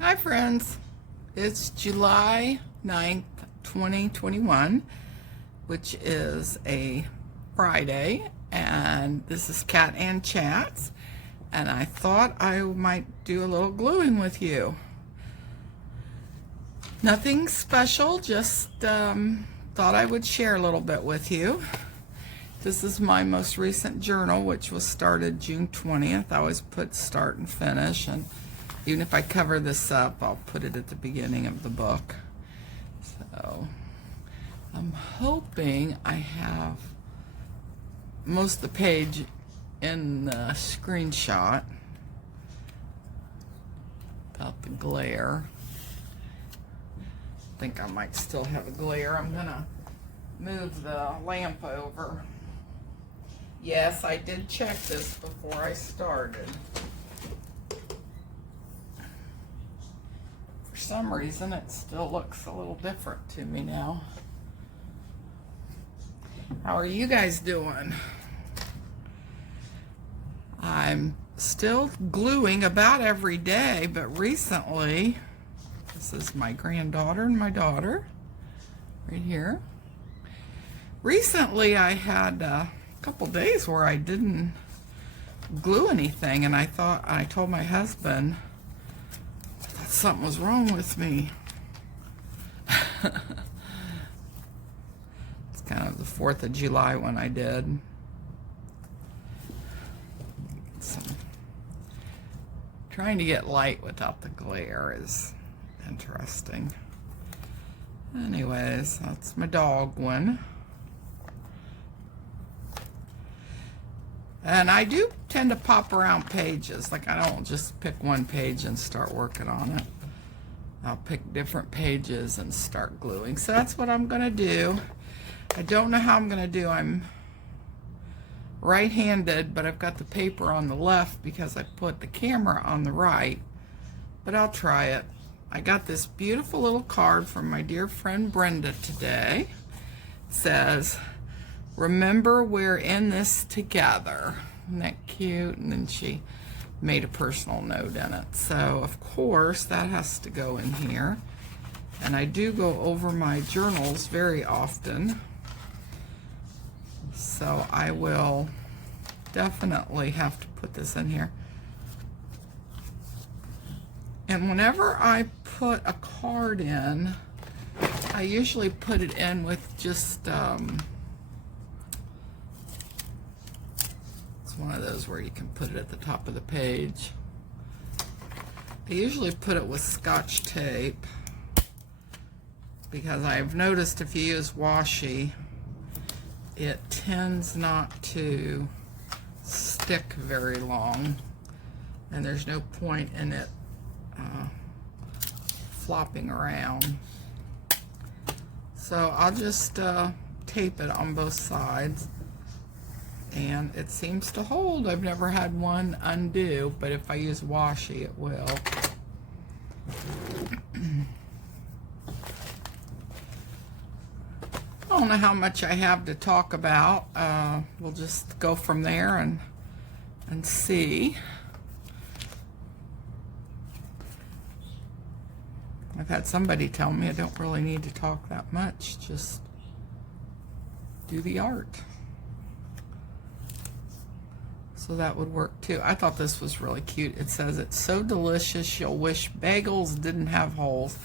Hi friends, it's July 9th, 2021, which is a Friday, and this is Cat and Chats, and I thought I might do a little gluing with you. Nothing special, just thought I would share a little bit with you. This is my most recent journal, which was started June 20th. I always put start and finish, and even if I cover this up, I'll put it at the beginning of the book. So I'm hoping I have most of the page in the screenshot about the glare. I think I might still have a glare. I'm gonna move the lamp over. Yes, I did check this before I started. For some reason, it still looks a little different to me now. How are you guys doing? I'm still gluing about every day, but recently, this is my granddaughter and my daughter right here. Recently, I had a couple days where I didn't glue anything, and I told my husband that something was wrong with me. It's kind of the 4th of July when I did. So, trying to get light without the glare is interesting. Anyways, that's my dog one. And I do tend to pop around pages. Like, I don't just pick one page and start working on it. I'll pick different pages and start gluing. So that's what I'm going to do. I don't know how I'm going to do. I'm right-handed, but I've got the paper on the left because I put the camera on the right. But I'll try it. I got this beautiful little card from my dear friend Brenda today. It says, "Remember, we're in this together." Isn't that cute? And then she made a personal note in it. So, of course, that has to go in here. And I do go over my journals very often. So I will definitely have to put this in here. And whenever I put a card in, I usually put it in with just, it's one of those where you can put it at the top of the page. I usually put it with Scotch tape because I've noticed if you use washi, it tends not to stick very long, and there's no point in it flopping around. So I'll just tape it on both sides, and it seems to hold. I've never had one undo, but if I use washi, it will. I don't know how much I have to talk about. We'll just go from there and see. I've had somebody tell me I don't really need to talk that much, just do the art. So that would work too. I thought this was really cute. It says, "It's so delicious you'll wish bagels didn't have holes."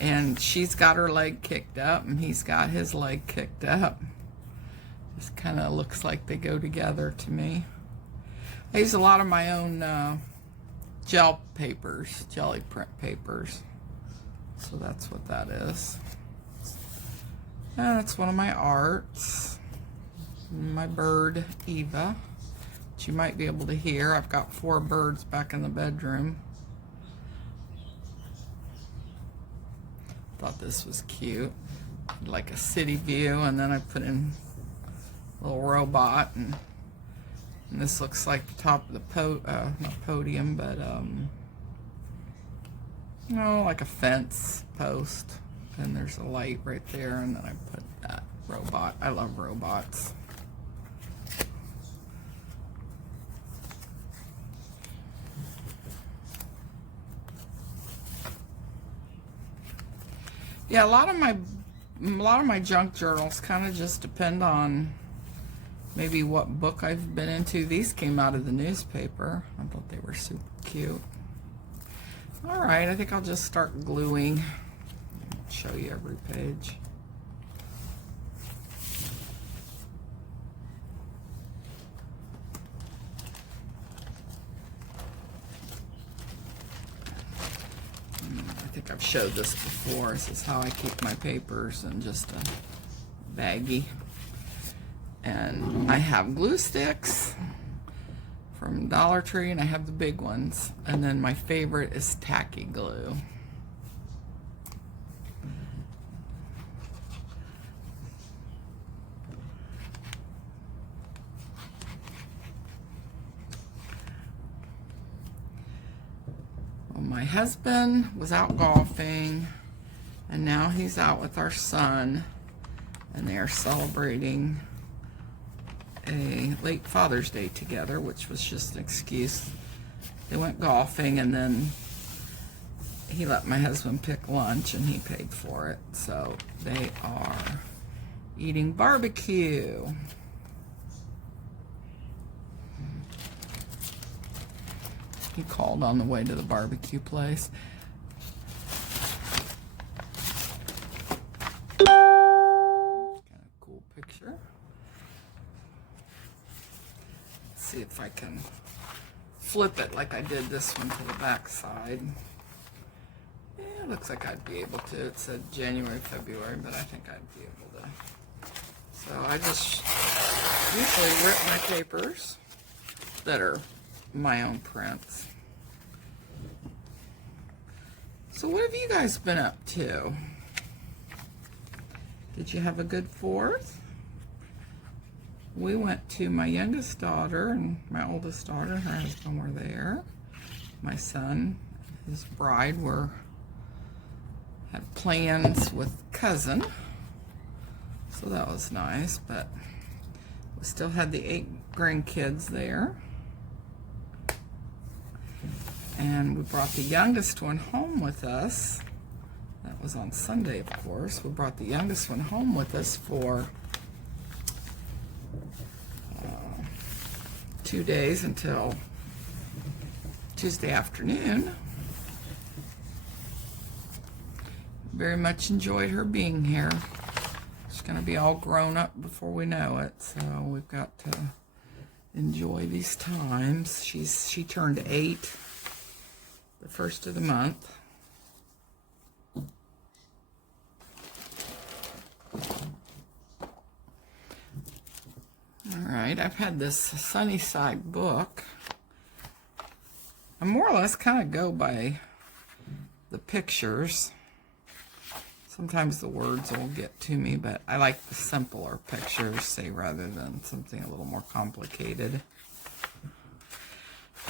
And she's got her leg kicked up and he's got his leg kicked up. Just kind of looks like they go together to me. I use a lot of my own gel papers, jelly print papers. So that's what that is. And that's one of my arts. My bird, Eva, which you might be able to hear. I've got 4 birds back in the bedroom. Thought this was cute, like a city view, and then I put in a little robot, and this looks like the top of the not podium, but you know, like a fence post, and there's a light right there, and then I put that robot. I love robots. Yeah, a lot of my junk journals kind of just depend on maybe what book I've been into. These came out of the newspaper. I thought they were super cute. All right, I think I'll just start gluing. Show you every page. I think I've showed this before. This is how I keep my papers in just a baggie. And I have glue sticks from Dollar Tree, and I have the big ones. And then my favorite is tacky glue. Well, my husband was out golfing, and now he's out with our son, and they are celebrating a late Father's Day together, which was just an excuse. They went golfing, and then he let my husband pick lunch, and he paid for it. So they are eating barbecue. He called on the way to the barbecue place. Kind of cool picture. Let's see if I can flip it like I did this one to the back side. Yeah, it looks like I'd be able to. It said January, February, but I think I'd be able to. So I just usually rip my papers that are my own prints. So what have you guys been up to? Did you have a good 4th? We went to my youngest daughter and my oldest daughter and her husband were there. My son, his bride had plans with cousin. So that was nice, but we still had the 8 grandkids there. And we brought the youngest one home with us. That was on Sunday, of course. We brought the youngest one home with us for 2 days until Tuesday afternoon. Very much enjoyed her being here. She's going to be all grown up before we know it, so we've got to enjoy these times. She turned 8 the first of the month. All right, I've had this Sunnyside book. I more or less kind of go by the pictures. Sometimes the words will get to me, but I like the simpler pictures, say, rather than something a little more complicated.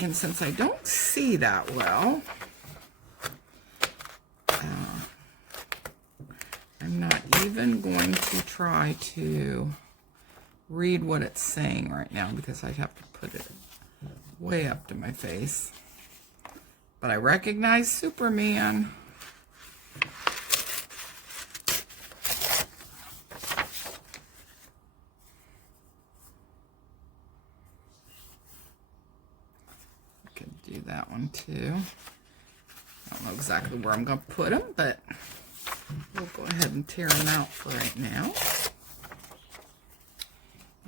And since I don't see that well, I'm not even going to try to read what it's saying right now because I'd have to put it way up to my face. But I recognize Superman. Do that one too. I don't know exactly where I'm going to put them, but we'll go ahead and tear them out for right now.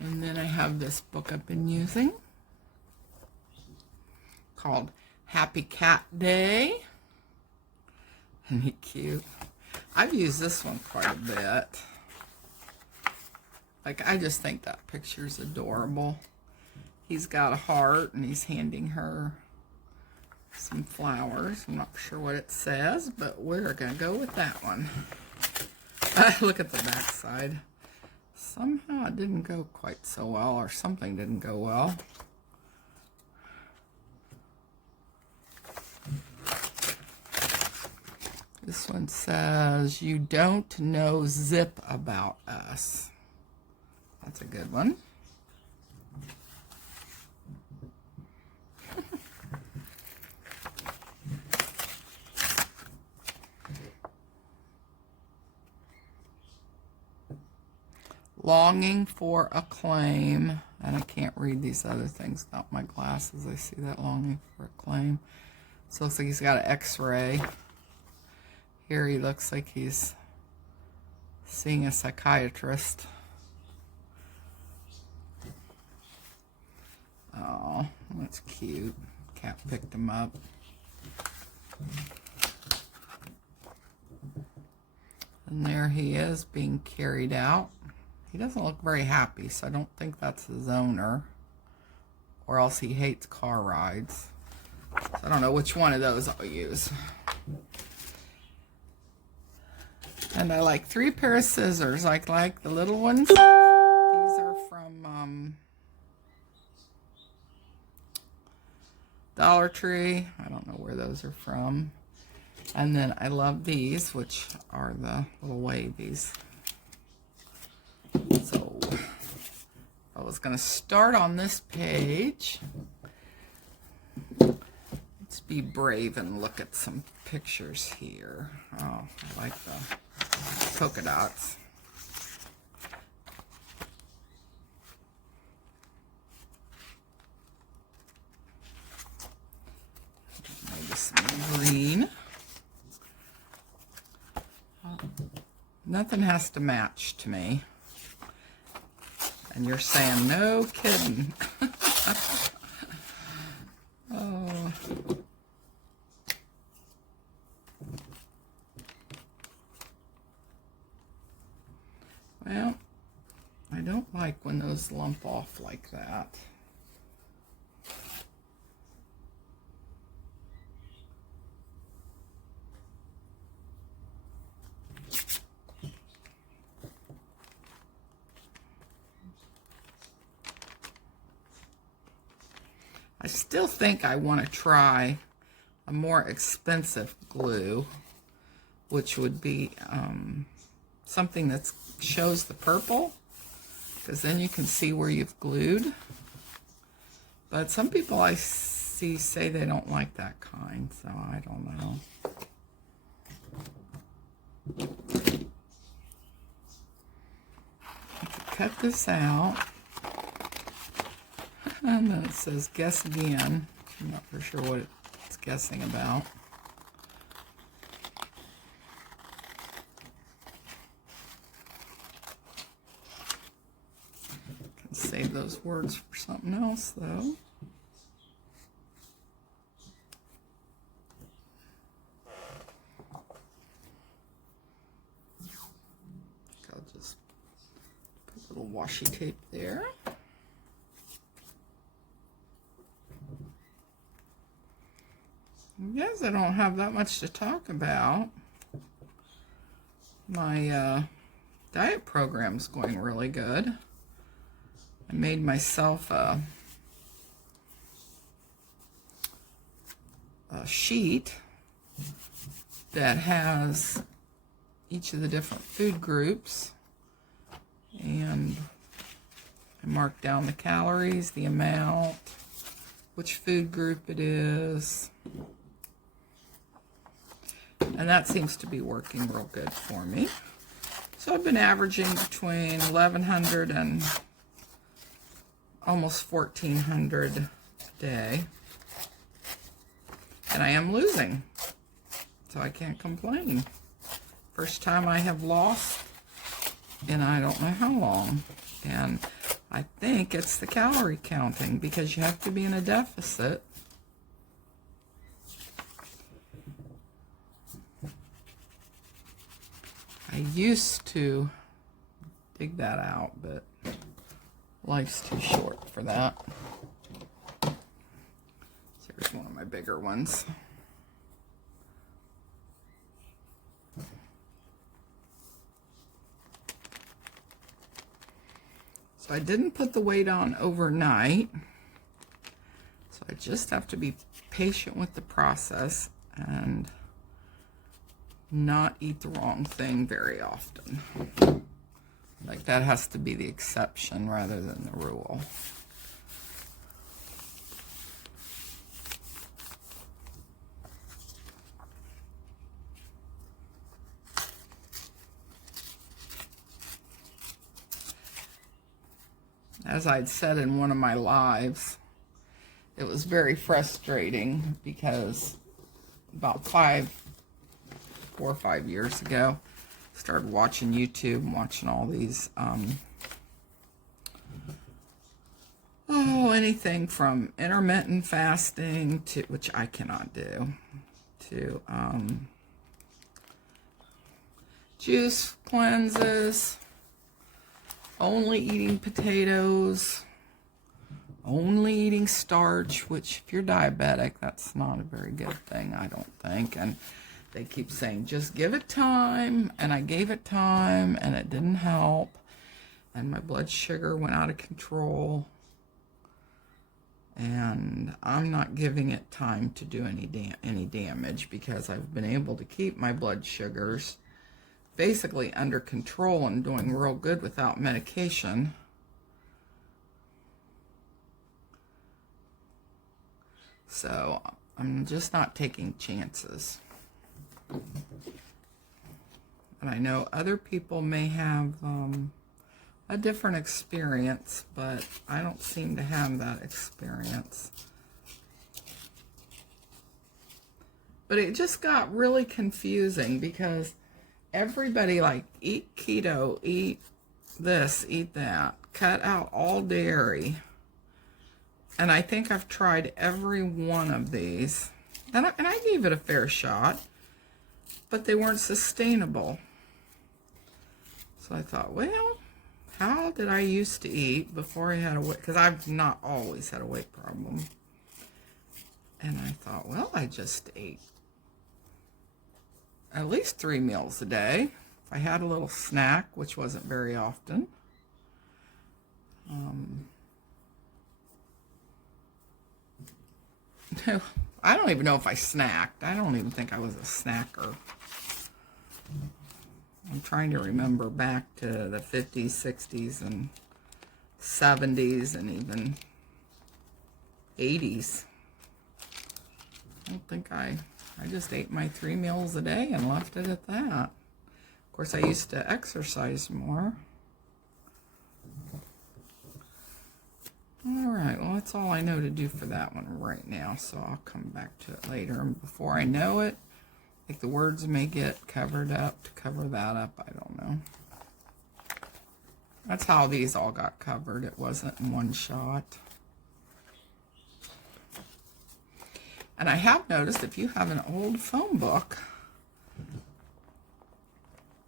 And then I have this book I've been using called Happy Cat Day. Isn't he cute? I've used this one quite a bit. Like, I just think that picture's adorable. He's got a heart and he's handing her some flowers. I'm not sure what it says, but we're gonna go with that one. Look at the back side. Somehow it didn't go quite so well, or something didn't go well. This one says, "You don't know zip about us." That's a good one. Longing for Acclaim. And I can't read these other things without my glasses. I see that longing for acclaim. So it looks like he's got an x-ray. Here he looks like he's seeing a psychiatrist. Oh, that's cute. Cat picked him up. And there he is being carried out. He doesn't look very happy, so I don't think that's his owner. Or else he hates car rides. So I don't know which one of those I'll use. And I like 3 pair of scissors. I like the little ones. These are from Dollar Tree. I don't know where those are from. And then I love these, which are the little wavies. So I was going to start on this page. Let's be brave and look at some pictures here. Oh, I like the polka dots. Maybe some green. Nothing has to match to me. And you're saying, no kidding. Oh. Well, I don't like when those lump off like that. I still think I want to try a more expensive glue, which would be something that shows the purple, because then you can see where you've glued. But some people I see say they don't like that kind, so I don't know. I could cut this out. And then it says, guess again. I'm not for sure what it's guessing about. Can save those words for something else, though. I'll just put a little washi tape there. I guess I don't have that much to talk about. My diet program's going really good. I made myself a sheet that has each of the different food groups, and I marked down the calories, the amount, which food group it is. And that seems to be working real good for me. So I've been averaging between 1,100 and almost 1,400 a day. And I am losing, so I can't complain. First time I have lost in I don't know how long. And I think it's the calorie counting, because you have to be in a deficit. I used to dig that out, but life's too short for that. So here's one of my bigger ones. So I didn't put the weight on overnight. So I just have to be patient with the process and not eat the wrong thing very often. Like, that has to be the exception rather than the rule. as I'd said in one of my lives, it was very frustrating because about 4 or 5 years ago, I started watching YouTube and watching all these, anything from intermittent fasting to, which I cannot do, to juice cleanses, only eating potatoes, only eating starch, which if you're diabetic, that's not a very good thing, I don't think. And they keep saying, just give it time. And I gave it time and it didn't help. And my blood sugar went out of control. And I'm not giving it time to do any damage because I've been able to keep my blood sugars basically under control and doing real good without medication. So I'm just not taking chances. And I know other people may have a different experience, but I don't seem to have that experience. But it just got really confusing because everybody like, eat keto, eat this, eat that, cut out all dairy. And I think I've tried every one of these. And I gave it a fair shot, but they weren't sustainable. So I thought, well, how did I used to eat before I had a weight? Because I've not always had a weight problem. And I thought, well, I just ate at least 3 meals a day. If I had a little snack, which wasn't very often. I don't even know if I snacked. I don't even think I was a snacker. I'm trying to remember back to the 50s, 60s, and 70s, and even 80s. I don't think I just ate my 3 meals a day and left it at that. Of course, I used to exercise more. All right, well, that's all I know to do for that one right now, so I'll come back to it later. And before I know it, like the words may get covered up to cover that up. I don't know. That's how these all got covered. It wasn't in one shot. And I have noticed if you have an old phone book,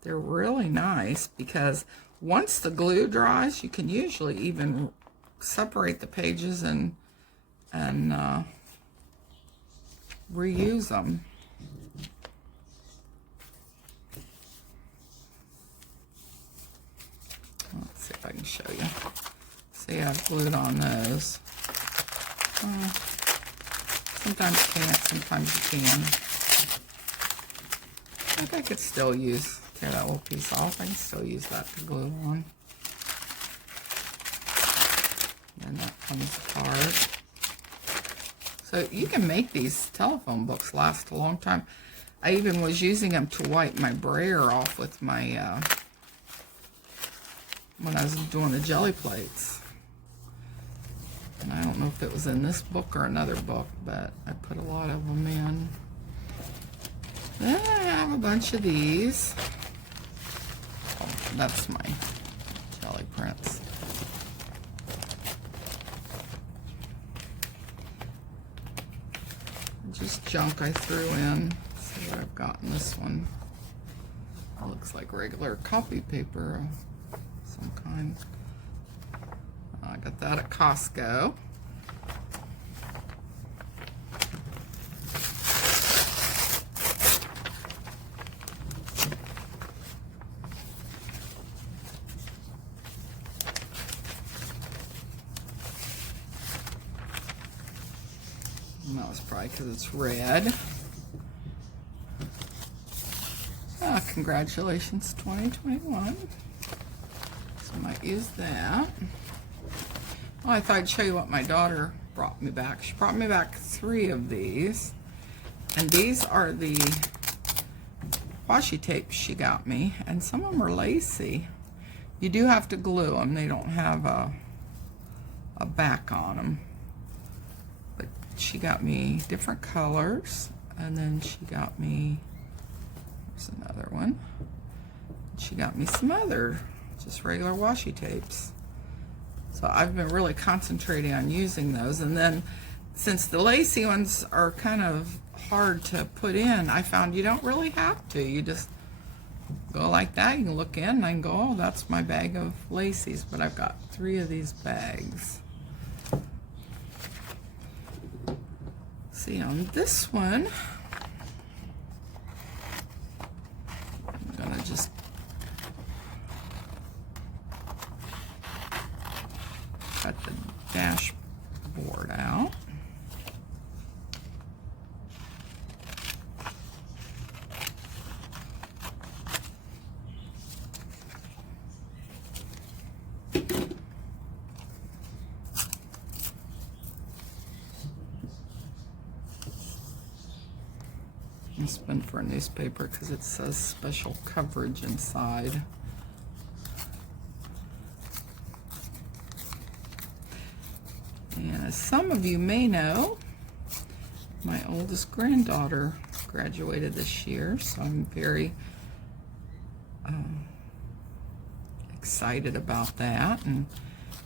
they're really nice because once the glue dries, you can usually even separate the pages and reuse them. Let's see if I can show you. See, I've glued on those. Sometimes you can't, sometimes you can. I think I could still use, tear that little piece off, I can still use that to glue on. And that comes apart. So you can make these telephone books last a long time. I even was using them to wipe my brayer off with my, when I was doing the jelly plates. And I don't know if it was in this book or another book, but I put a lot of them in. Then I have a bunch of these. Oh, that's my jelly prints. Just junk I threw in. See what I've got in this one. It looks like regular copy paper of some kind. I got that at Costco. And that was probably because it's red. Congratulations 2021. So I might use that. Well, I thought I'd show you what my daughter brought me back. She brought me back 3 of these. And these are the washi tapes she got me. And some of them are lacy. You do have to glue them. They don't have a a back on them. But she got me different colors, and then she got me, there's another one. She got me some other, just regular washi tapes. So I've been really concentrating on using those. And then since the lacy ones are kind of hard to put in, I found you don't really have to. You just go like that. You can look in and I can go, oh, that's my bag of lacies. But I've got 3 of these bags. See, on this one, I'm gonna just cut the dashboard out. It's been for a newspaper because it says special coverage inside. And as some of you may know, my oldest granddaughter graduated this year, so I'm very excited about that. And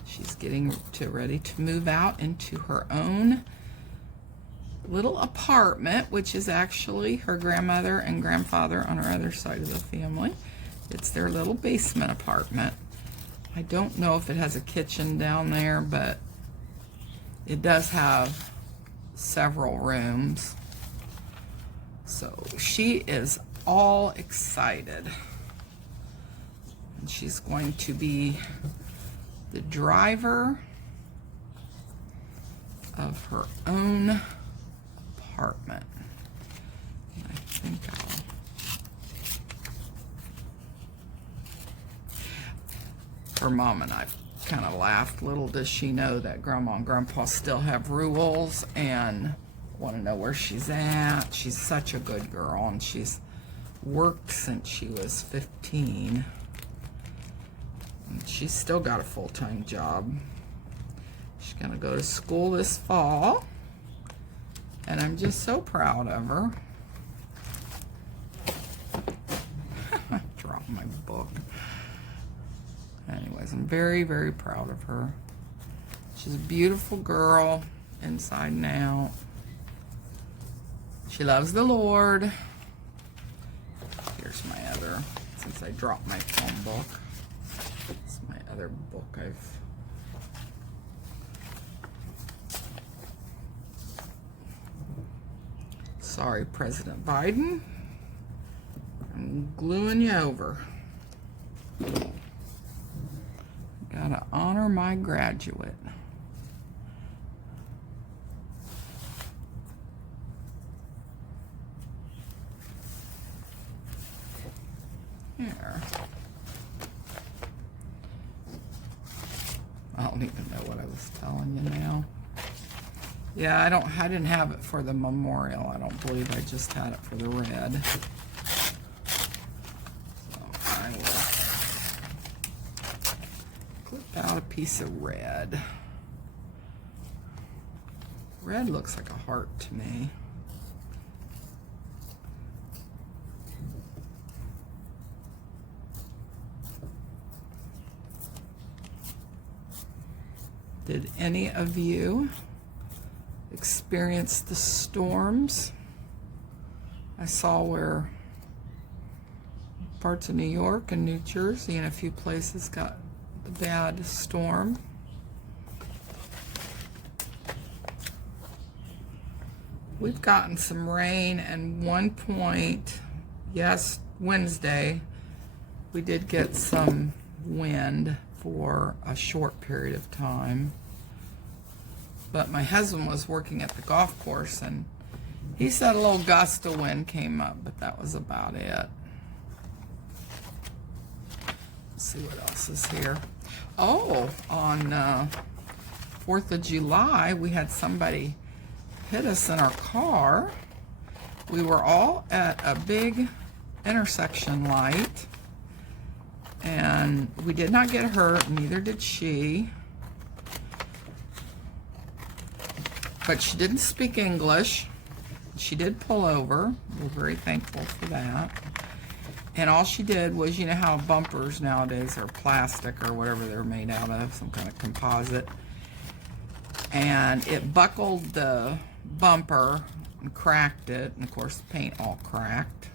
she's getting ready to move out into her own little apartment, which is actually her grandmother and grandfather on her other side of the family. It's their little basement apartment. I don't know if it has a kitchen down there, but it does have several rooms. So she is all excited. And she's going to be the driver of her own apartment. And I think her mom and I kind of laughed. Little does she know that Grandma and Grandpa still have rules and want to know where she's at. She's such a good girl, and she's worked since she was 15. And she's still got a full-time job. She's going to go to school this fall. And I'm just so proud of her. Dropped my book. Anyways, I'm very, very proud of her. She's a beautiful girl, inside and out. She loves the Lord. Here's my other, since I dropped my phone book. It's my other book Sorry, President Biden. I'm gluing you over. Gotta honor my graduate. Here. I don't even know what I was telling you now. Yeah, I didn't have it for the memorial. I don't believe I just had it for the red. So I will clip out a piece of red. Red looks like a heart to me. Did any of you experience the storms? I saw where parts of New York and New Jersey and a few places got the bad storm. We've gotten some rain, and one point, yes, Wednesday, we did get some wind for a short period of time. But my husband was working at the golf course, and he said a little gust of wind came up, but that was about it. Let's see what else is here. Oh, on 4th of July, we had somebody hit us in our car. We were all at a big intersection light, and we did not get hurt, neither did she. but she didn't speak English. She did pull over. We're very thankful for that. And all she did was, you know how bumpers nowadays are plastic or whatever they're made out of, some kind of composite. And it buckled the bumper and cracked it. And of course the paint all cracked.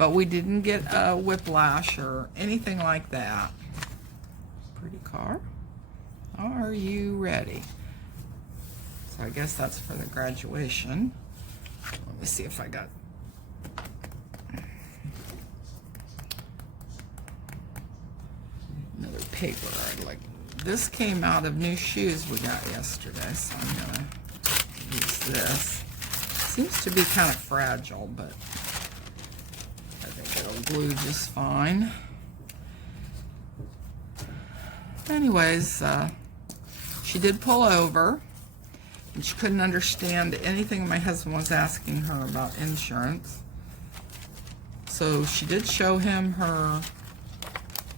But we didn't get a whiplash or anything like that. Pretty car. Are you ready? So I guess that's for the graduation. Let me see if I got another paper. This came out of new shoes we got yesterday, so I'm gonna use this. Seems to be kind of fragile, but I think it'll glue just fine. Anyways, she did pull over, and she couldn't understand anything my husband was asking her about insurance. So she did show him her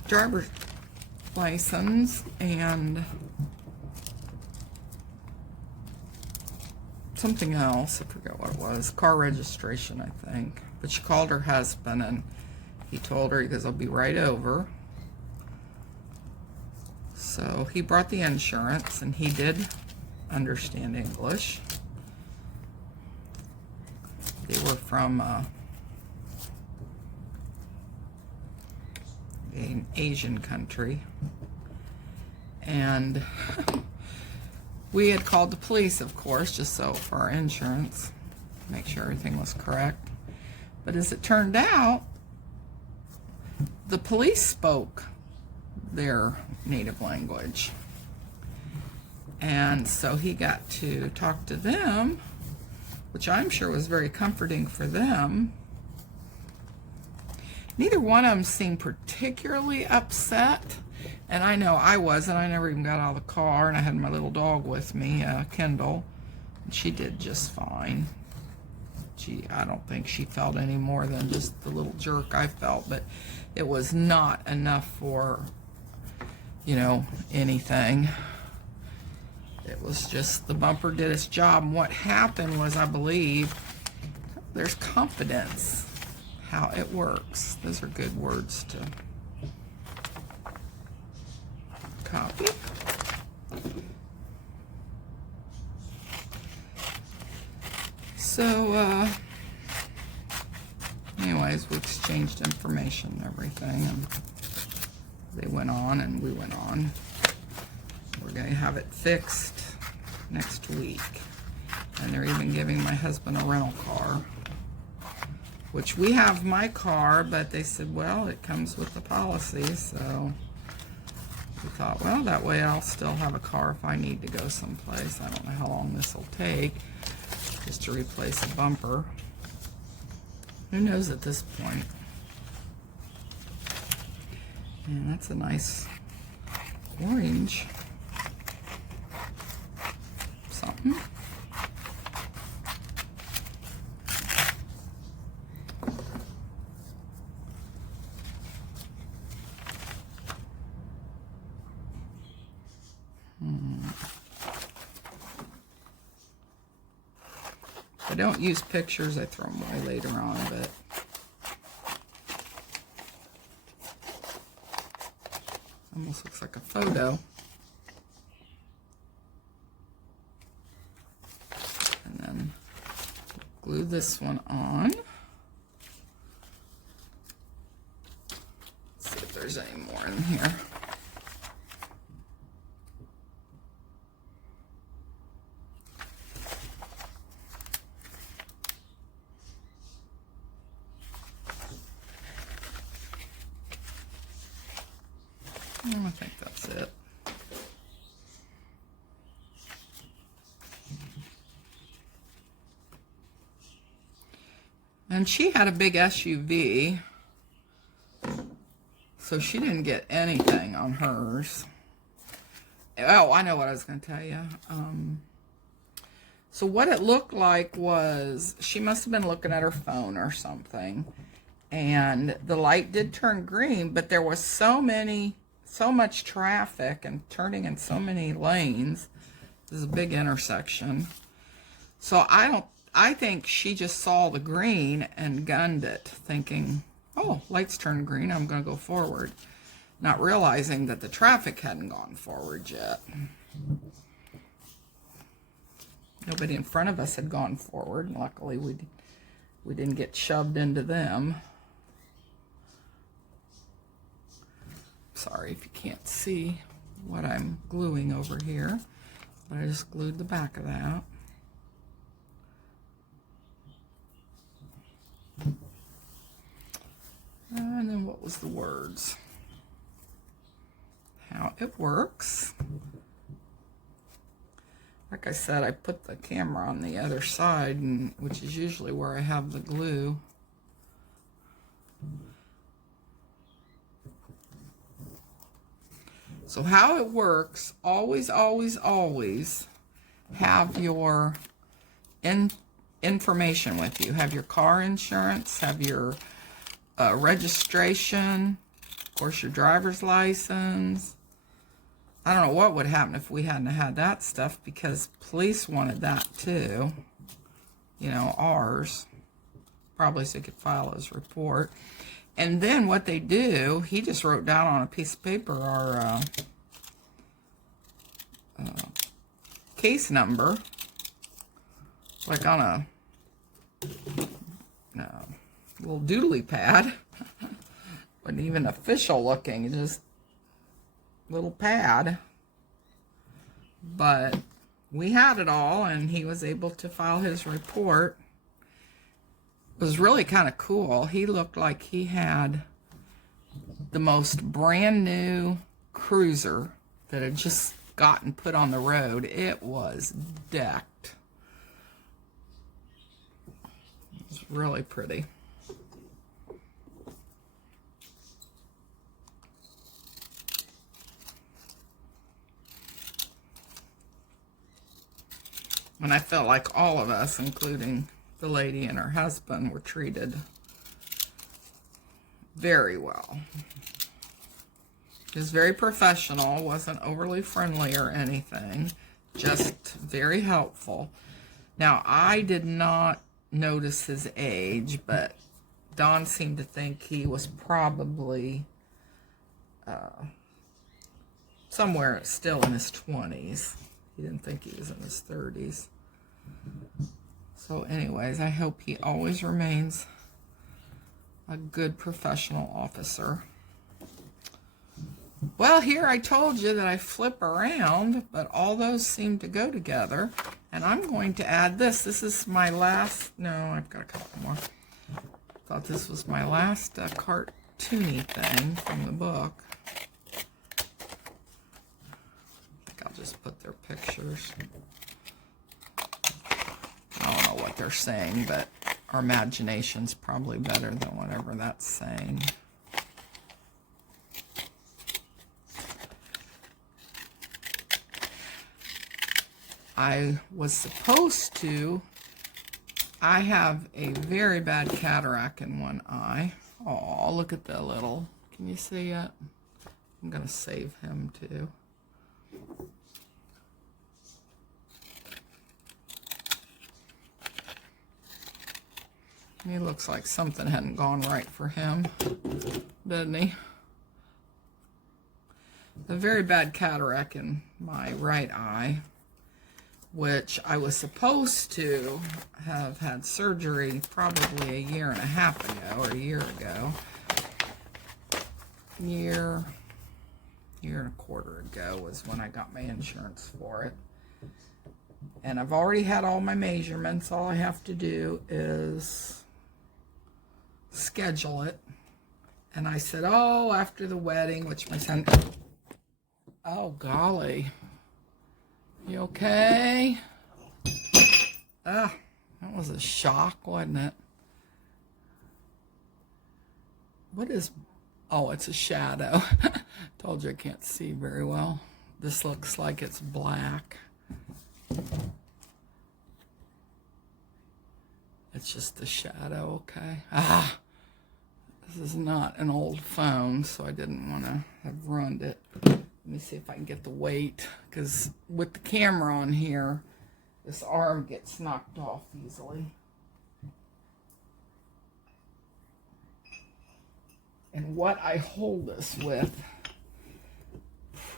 driver's license and something else. I forget what it was. Car registration, I think. But she called her husband, and he told her, he goes, I'll be right over. So he brought the insurance, and he did understand English. They were from an Asian country, and we had called the police, of course, just so for our insurance, make sure everything was correct. But as it turned out, the police spoke their native language, and so he got to talk to them, which I'm sure was very comforting for them. Neither one of them seemed particularly upset, and I know I wasn't. I never even got out of the car, and I had my little dog with me, Kendall, and she did just fine. I don't think she felt any more than just the little jerk I felt, but it was not enough for, you know, anything. It was just the bumper did its job, and what happened was, I believe, there's confidence. How it works. Those are good words to copy. So, anyways, we exchanged information and everything, and they went on and we went on. We're going to have it fixed next week. And they're even giving my husband a rental car. Which we have my car, but they said, well, it comes with the policy, so we thought, well, that way I'll still have a car if I need to go someplace. I don't know how long this will take, just to replace a bumper. Who knows at this point? And that's a nice orange something. I don't use pictures, I throw them away later on, but almost looks like a photo. And then glue this one on. Let's see if there's any more in here. I think that's it. And she had a big SUV, so she didn't get anything on hers. Oh, I know what I was going to tell you. So what it looked like was she must have been looking at her phone or something, and the light did turn green, but there was so much traffic and turning in so many lanes. This is a big intersection. So I think she just saw the green and gunned it, thinking, oh, lights turned green, I'm going to go forward. Not realizing that the traffic hadn't gone forward yet. Nobody in front of us had gone forward. Luckily, we didn't get shoved into them. Sorry if you can't see what I'm gluing over here, but I just glued the back of that. And then what was the words? How it works. Like I said, I put the camera on the other side, which is usually where I have the glue. So how it works, always, always, always have your information with you. Have your car insurance, have your registration, of course your driver's license. I don't know what would happen if we hadn't had that stuff, because police wanted that too. You know, ours. Probably so he could file his report. And then what they do, he just wrote down on a piece of paper our case number. Like on a little doodly pad. Wasn't even official looking, just little pad. But we had it all, and he was able to file his report. It was really kind of cool. He looked like he had the most brand new cruiser that had just gotten put on the road. It was decked. It was really pretty. And I felt like all of us, including the lady and her husband, were treated very well. He was very professional, wasn't overly friendly or anything, just very helpful. Now, I did not notice his age, but Don seemed to think he was probably somewhere still in his 20s. He didn't think he was in his 30s. So anyways, I hope he always remains a good professional officer. Well, here I told you that I flip around, but all those seem to go together. And I'm going to add this. This is my last, no, I've got a couple more. Thought this was my last cartoony thing from the book. Just put their pictures. I don't know what they're saying, but our imagination's probably better than whatever that's saying. I was supposed to, I have a very bad cataract in one eye. Oh, look at the little, can you see it? I'm going to save him too. He looks like something hadn't gone right for him, doesn't he? A very bad cataract in my right eye, which I was supposed to have had surgery probably a year and a half ago, or a year ago. Year and a quarter ago was when I got my insurance for it. And I've already had all my measurements. All I have to do is schedule it. And I said, oh, after the wedding, which my son, oh golly, you okay? Ah, that was a shock, wasn't it? What is, oh, it's a shadow. Told you I can't see very well. This looks like it's black. It's just the shadow, okay? Ah, this is not an old phone, so I didn't want to have ruined it. Let me see if I can get the weight, because with the camera on here, this arm gets knocked off easily. And what I hold this with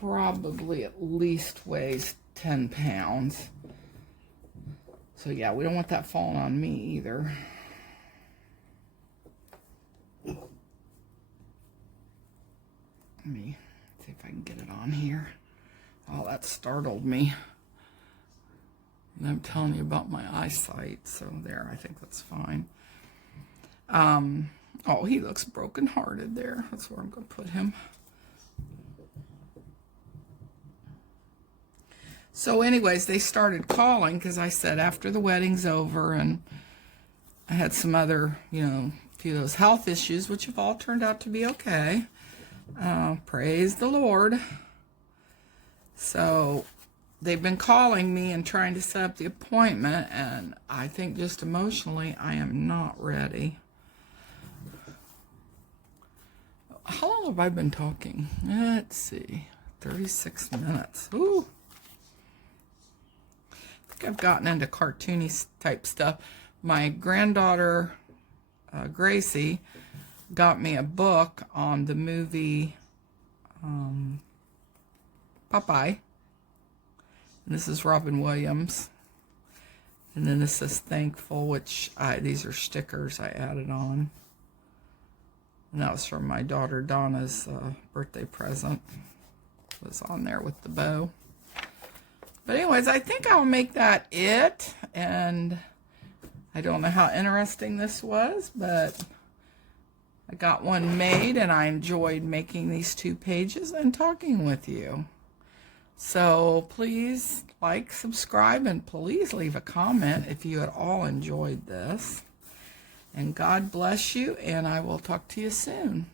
probably at least weighs 10 pounds. So yeah, we don't want that falling on me either. Let me see if I can get it on here. Oh, that startled me. And I'm telling you about my eyesight, so there, I think that's fine. Oh, he looks brokenhearted there. That's where I'm going to put him. So anyways, they started calling because I said after the wedding's over, and I had some other, a few of those health issues, which have all turned out to be okay. Praise the Lord. So they've been calling me and trying to set up the appointment, and I think just emotionally, I am not ready. How long have I been talking? Let's see, 36 minutes. Ooh. I think I've gotten into cartoony type stuff. My granddaughter, Gracie, got me a book on the movie Popeye. And this is Robin Williams. And then this is Thankful, which these are stickers I added on. And that was from my daughter Donna's birthday present. It was on there with the bow. But anyways, I think I'll make that it. And I don't know how interesting this was, but I got one made and I enjoyed making these 2 pages and talking with you. So please like, subscribe, and please leave a comment if you at all enjoyed this. And God bless you, and I will talk to you soon.